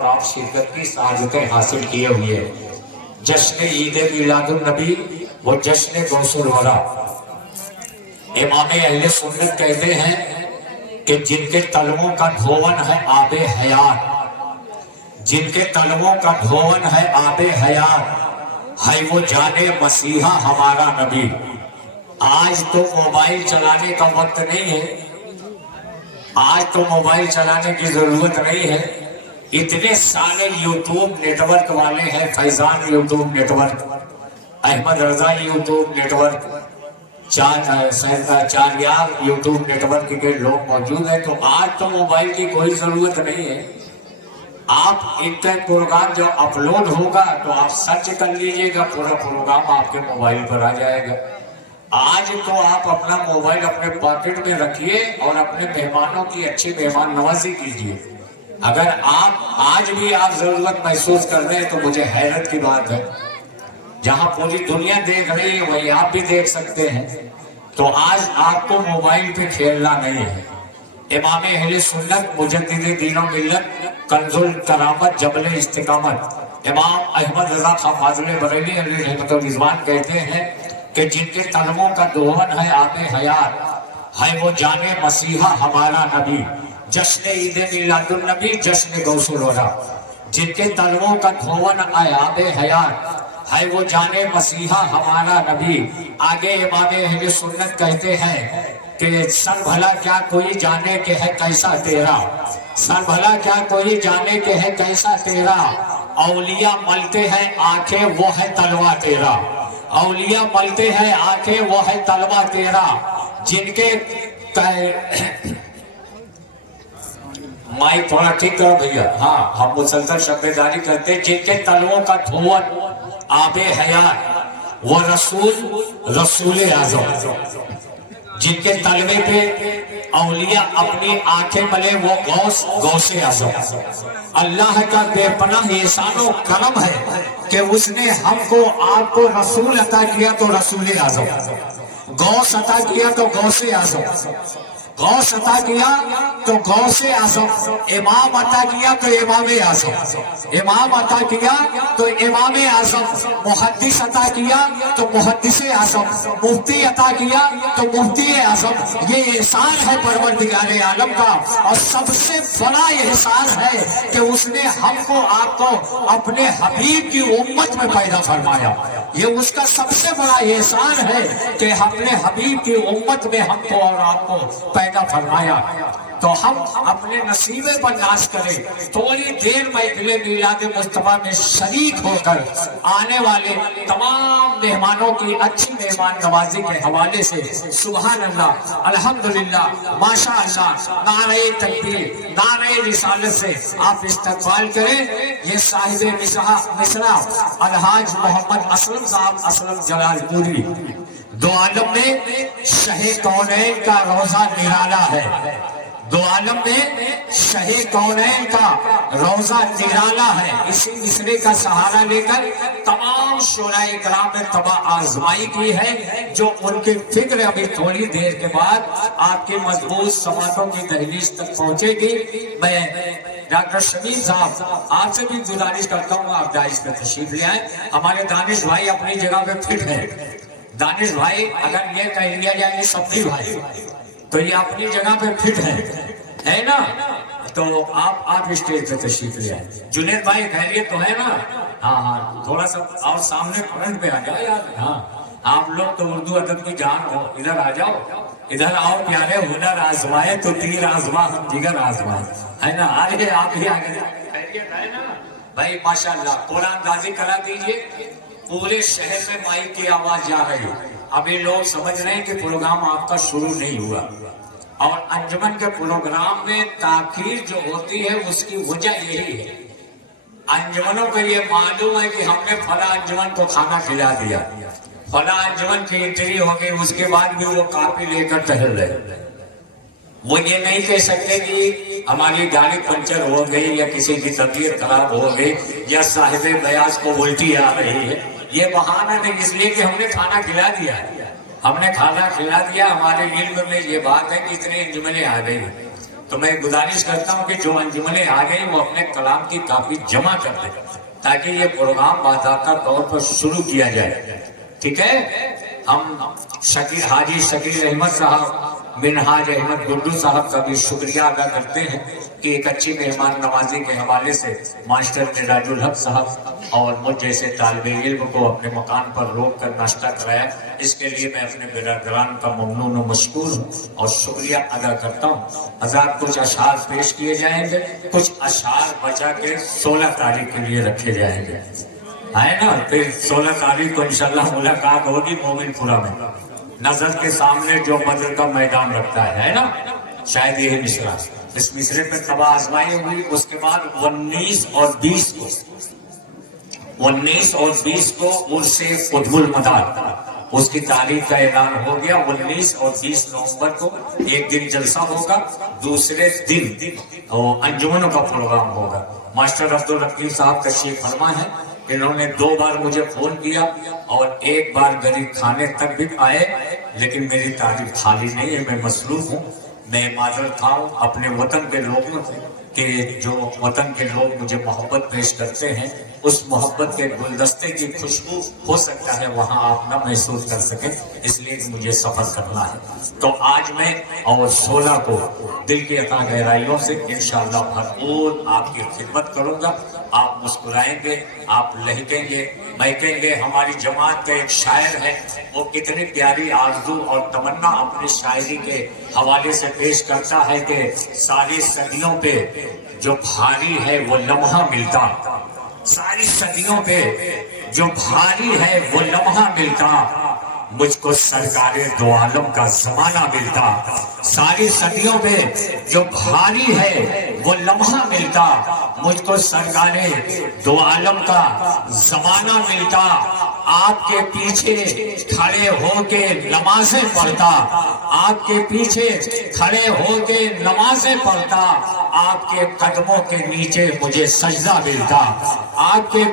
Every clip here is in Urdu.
آپ شرکت کی سعادتیں حاصل کیے ہوئے ہیں۔ جشن عید میلاد النبی وہ جشن غوث الورا۔ امام اہل سنت کہتے ہیں کہ جن کے طلبوں کا دھون ہے آب حیات، جن کے طلبوں کا دھون ہے آب حیات، ہے وہ جانے مسیحا ہمارا نبی۔ آج تو موبائل چلانے کا وقت نہیں ہے، آج تو موبائل چلانے کی ضرورت نہیں ہے، اتنے سارے یوٹیوب نیٹ ورک والے ہیں۔ Faizan YouTube network, Ahmad Raza YouTube network, Charyar YouTube network کے لوگ موجود ہیں۔ تو آج تو موبائل کی کوئی ضرورت نہیں ہے۔ آپ اتنے پروگرام جو اپلوڈ ہوگا تو آپ سرچ کر لیجئے گا، پورا پروگرام آپ کے موبائل پر آ جائے گا۔ آج تو آپ اپنا موبائل اپنے پاکٹ میں رکھیے اور اپنے مہمانوں کی اچھی مہمان نوازی کیجئے۔ اگر آپ آج بھی آپ ضرورت محسوس کر رہے ہیں تو مجھے حیرت کی بات ہے، جہاں پوری دنیا دیکھ رہی ہے وہی آپ بھی دیکھ سکتے ہیں۔ تو آج آپ کو موبائل پہ کھیلنا نہیں ہے۔ امام اہل سنت مجدد دین و ملت کنز الکرامت جبل استقامت امام احمد رضا خان فاضل بریلوی علیہ رحمت و رضوان کہتے ہیں کہ جن کے طلبوں کا دھون ہے آب حیات، ہے وہ جانے مسیحا ہمارا نبی۔ جشن عید میلاد النبی جشن غوث الورا، جن کے طلبوں کا دھون ہے آب حیات، ہے وہ جانے مسیحا ہمارا نبی۔ آگے امام اہل سنت کہتے ہیں کہ سر بھلا کیا کوئی جانے کہ ہے کیسا تیرا، سر بھلا کیا کوئی جانے کہ ہے کیسا تیرا، اولیاء ملتے ہیں آنکھیں وہ ہے تلوہ تیرا، اولیاء ملتے ہیں آنکھیں وہ ہے تلوہ تیرا، جن کے مائی تھوڑا ٹھیک کرو بھیا، ہاں ہم مسلسل شبداری کرتے ہیں۔ جن کے تلووں کا دھون آب حیات وہ رسول اعظم، جن کے تلوے پہ اولیاء اپنی آنکھیں ملے وہ غوث اعظم۔ اللہ کا بے پناہ احسان و کرم ہے کہ اس نے ہم کو آپ کو رسول عطا کیا تو رسول اعظم، غوث عطا کیا تو غوث اعظم، غوث عطا کیا تو غوث اعظم، امام عطا کیا تو امام اعظم، امام عطا کیا تو امام اعظم، محدث عطا کیا تو محدث اعظم، مفتی عطا کیا تو مفتی اعظم۔ یہ احسان ہے پروردگار عالم کا، اور سب سے بڑا احسان ہے کہ اس نے ہم کو آپ کو اپنے حبیب کی امت میں پیدا فرمایا۔ یہ اس کا سب سے بڑا احسان ہے کہ اپنے حبیب کی امت میں ہم کو اور آپ کو پیدا فرمایا۔ تو ہم اپنے نصیبے پر ناز کریں، تھوڑی دیر محفل میلاد مصطفیٰ میں شریک ہو کر آنے والے تمام مہمانوں کی اچھی مہمان نوازی کے حوالے سے سبحان اللہ، الحمدللہ، ماشاء اللہ، نعرہ تکبیر، نعرہ رسالت سے آپ استقبال کریں۔ یہ صاحب مصرع الحاج محمد اسلم صاحب اسلم جلال پوری، دو عالم میں شہ کونین کا روزہ نرالا ہے، دو عالم میں شہ کونین کا روزہ نرالا ہے۔ اسی مصرے کا سہارا لے کر تمام شعراء اکرام نے تباہ آزمائی کی ہے، جو ان کی فکر ابھی تھوڑی دیر کے بعد آپ کی مضبوط سماعتوں کی دہلیز تک پہنچے گی۔ میں ڈاکٹر شمیم صاحب آپ سے بھی گزارش کرتا ہوں آپ داعش پہ تشریف لے آئیں۔ ہمارے دانش بھائی اپنی جگہ پہ فٹ ہیں، دانش بھائی اگر یہ کہہ لیا جائے یہ سبزی بھائی تو یہ اپنی جگہ پہ فٹ ہے نا، تو آپ اسٹیج پہ تشریف لے آئیں۔ جنید بھائی خیریت تو ہے نا؟ ہاں تھوڑا سا اور سامنے فرنٹ پہ آ جاؤ یار، ہاں آپ لوگ تو اردو ادب کی جان ہو، ادھر آ جاؤ، ادھر آؤ پیارے، ہنر آزمائے تو تیر آزما ہم جگر آزمائے، ہے نا؟ آگے آپ ہی آگے خیریت ہے نا بھائی؟ ماشاءاللہ، قرآن اندازی کرا دیجئے۔ پورے شہر میں مائک کی آواز جا رہی ہے، ابھی لوگ سمجھ رہے ہیں کہ پروگرام آپ کا شروع نہیں ہوا، اور انجمن کے پروگرام میں تاخیر جو ہوتی ہے اس کی وجہ یہی ہے۔ انجمنوں کو یہ معلوم ہے کہ ہم نے فلاں انجمن کو کھانا کھلا دیا، فلاں انجمن کی انٹری ہو گئی، اس کے بعد بھی وہ کاپی لے کر ٹہل رہے۔ وہ یہ نہیں کہہ سکتے کہ ہماری گاڑی پنچر ہو گئی یا کسی کی طبیعت خراب ہو گئی یا صاحب بیاض کو الٹی آ رہی ہے، یہ بہانہ نہیں، اس لیے کہ ہم نے کھانا کھلا دیا، ہم نے کھانا کھلا دیا۔ ہمارے علم میں یہ بات ہے کہ اتنے انجمنیں آ گئی، تو میں گزارش کرتا ہوں کہ جو انجمنیں آ گئی وہ اپنے کلام کی کاپی جمع کر دیں تاکہ یہ پروگرام باضابطہ طور پر شروع کیا جائے. ٹھیک ہے. ہم حاجی شکیل احمد صاحب، منہاج احمد گڈو صاحب کا بھی شکریہ ادا کرتے ہیں کہ ایک اچھی مہمان نوازی کے حوالے سے ماسٹر معراج الحق صاحب اور مجھ جیسے طالب علم کو اپنے مکان پر روک کر ناشتہ کرایا. اس کے لیے میں اپنے برادران کا ممنون و مشکور ہوں اور شکریہ ادا کرتا ہوں. حضرات کچھ اشعار پیش کیے جائیں گے، کچھ اشعار بچا کے 16 تاریخ کے لیے رکھے جائیں گے، ہے نا. پھر 16 تاریخ کو انشاءاللہ ملاقات ہوگی مومن پورہ میں، نظر کے سامنے جو بدر کا میدان رکھتا ہے نا. شاید یہی مصرع، اس مصرے پہ تباہ آزمائی ہوئی. اس کے بعد 19 اور 20 کو عرس قطب المدار اس کی تاریخ کا اعلان ہو گیا. 19 اور 20 نومبر کو ایک دن جلسہ ہوگا، دوسرے دن انجمنوں کا پروگرام ہوگا. ماسٹر عبدالرقیب صاحب تشریف فرما ہے. انہوں نے 2 بار مجھے فون کیا اور 1 بار غریب کھانے تک بھی آئے، لیکن میری تعریف خالی نہیں ہے، میں مصروف ہوں. میں معذرت تھا اپنے وطن کے لوگوں سے کہ جو وطن کے لوگ مجھے محبت پیش کرتے ہیں، اس محبت کے گلدستے کی خوشبو ہو سکتا ہے وہاں آپ نہ محسوس کر سکیں، اس لیے مجھے سفر کرنا ہے. تو آج میں اور 16 کو دل کی عطا گہرائیوں سے انشاءاللہ بھرپور آپ کی خدمت کروں گا. آپ مسکرائیں گے، آپ لہکیں گے، مہکیں گے. ہماری جماعت کا ایک شاعر ہے، وہ کتنی پیاری آرزو اور تمنا اپنی شاعری کے حوالے سے پیش کرتا ہے کہ ساری صدیوں پہ جو بھاری ہے وہ لمحہ ملتا، ساری صدیوں پہ جو بھاری ہے وہ لمحہ ملتا، مجھ کو سرکار دو عالم کا زمانہ ملتا. ساری صدیوں پہ جو بھاری ہے وہ لمحہ ملتا، مجھ کو سرکار دو عالم کا زمانہ ملتا. آپ کے پیچھے کھڑے ہو کے نمازیں پڑھتا، آپ کے پیچھے کھڑے ہو کے نمازیں پڑھتا، آپ کے قدموں کے نیچے مجھے سجدہ ملتا. آپ کے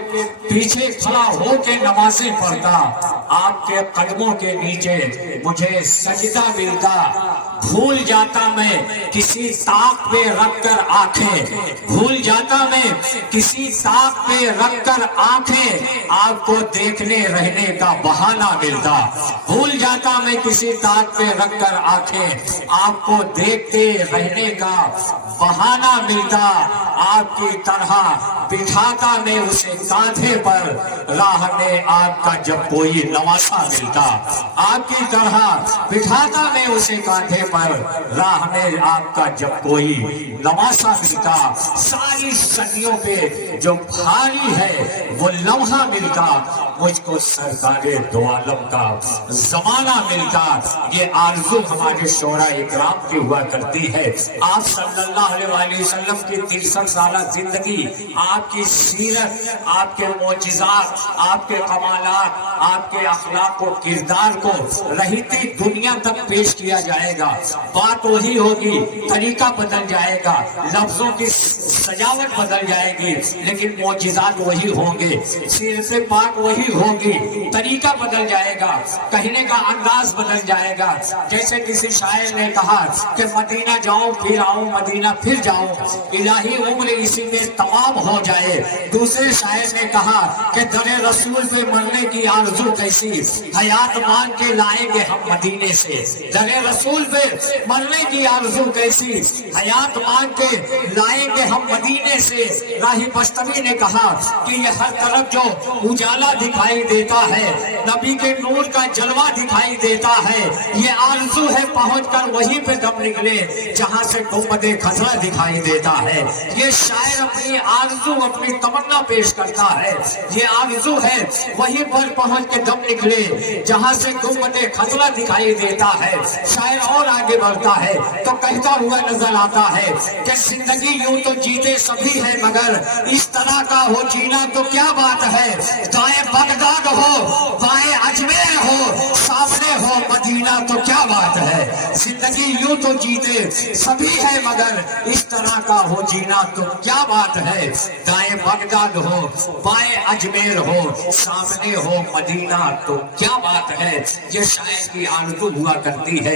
پیچھے کھڑا ہو کے نمازیں پڑھتا، آپ کے قدموں کے نیچے مجھے سجدہ ملتا. بھول جاتا میں کسی طاق پہ رکھ کر آنکھیں، بھول جاتا میں کسی طاق پہ رکھ کر آنکھیں، آپ کو دیکھنے رہنے کا بہانہ ملتا. بھول جاتا میں کسی طاق پہ رکھ کر آنکھیں، آپ کو دیکھتے رہنے کا بہانہ ملتا. آپ کی طرح بٹھاتا میں اسے کاندھے پر، راہ میں آپ کا جب کوئی نواسا ملتا. آپ کی طرح بٹھاتا میں اسے کاندھے پر، راہ میں آپ کا جب کوئی نواسا ملتا. ساری صدیوں پہ جو بھاری ہے وہ لمحہ ملتا، مجھ کو سرکار دو عالم کا زمانہ ملتا. یہ آرزو ہمارے شعراء اکرام کی ہوا کرتی ہے. آپ صلی اللہ علیہ وآلہ وسلم کی 63 سالہ زندگی، آپ کی سیرت، آپ کے معجزات، آپ کے کمالات، آپ کے اخلاق و کردار کو رہتی دنیا تک پیش کیا جائے گا. بات وہی ہوگی، طریقہ بدل جائے گا، لفظوں کی سجاوٹ بدل جائے گی، لیکن معجزات وہی ہوں گے، سیرت پاک وہی ہوگی. طریقہ بدل جائے گا، کہنے کا انداز بدل جائے گا. جیسے کسی شاعر نے کہا کہ مدینہ جاؤں پھر آؤں، مدینہ پھر جاؤں، الہی عمر اسی میں تمام ہو جائے. دوسرے شاعر نے کہا کہ در رسول پہ مرنے کی آرزو کیسی، حیات مان کے لائیں گے ہم مدینے سے. در رسول پہ مرنے کی آرزو کیسی، حیات مان کے لائیں گے ہم مدینے سے. راہی پشتوی نے کہا کہ یہ ہر طرف جو اجالا دکھائی دیتا ہے، نبی کے نور کا جلوہ دکھائی دیتا ہے، یہ آرزو ہے پہنچ کر وہیں پہ دم نکلے جہاں سے گنبد خضرا دکھائی دیتا ہے. یہ شاعر اپنی آرزو، اپنی تمنا پیش کرتا ہے. یہ آرزو ہے وہیں پر پہنچ کے دم نکلے جہاں سے گنبد خضرا دکھائی دیتا ہے. شاعر اور آگے بڑھتا ہے تو کہتا ہوا نظر آتا ہے کہ زندگی یوں تو جیتے سبھی ہے، مگر اس طرح کا ہو جینا تو کیا بات ہے. دائیں بغداد ہو، بائیں اجمیر ہو، سامنے ہو مدینہ تو کیا بات ہے. زندگی یوں تو جیتے سبھی ہے، مگر اس طرح کا ہو جینا تو کیا بات ہے. دائیں بغداد ہو، بائیں اجمیر ہو، سامنے ہو مدینہ تو کیا بات ہے. یہ شاعر کی آرزو ہوا کرتی ہے.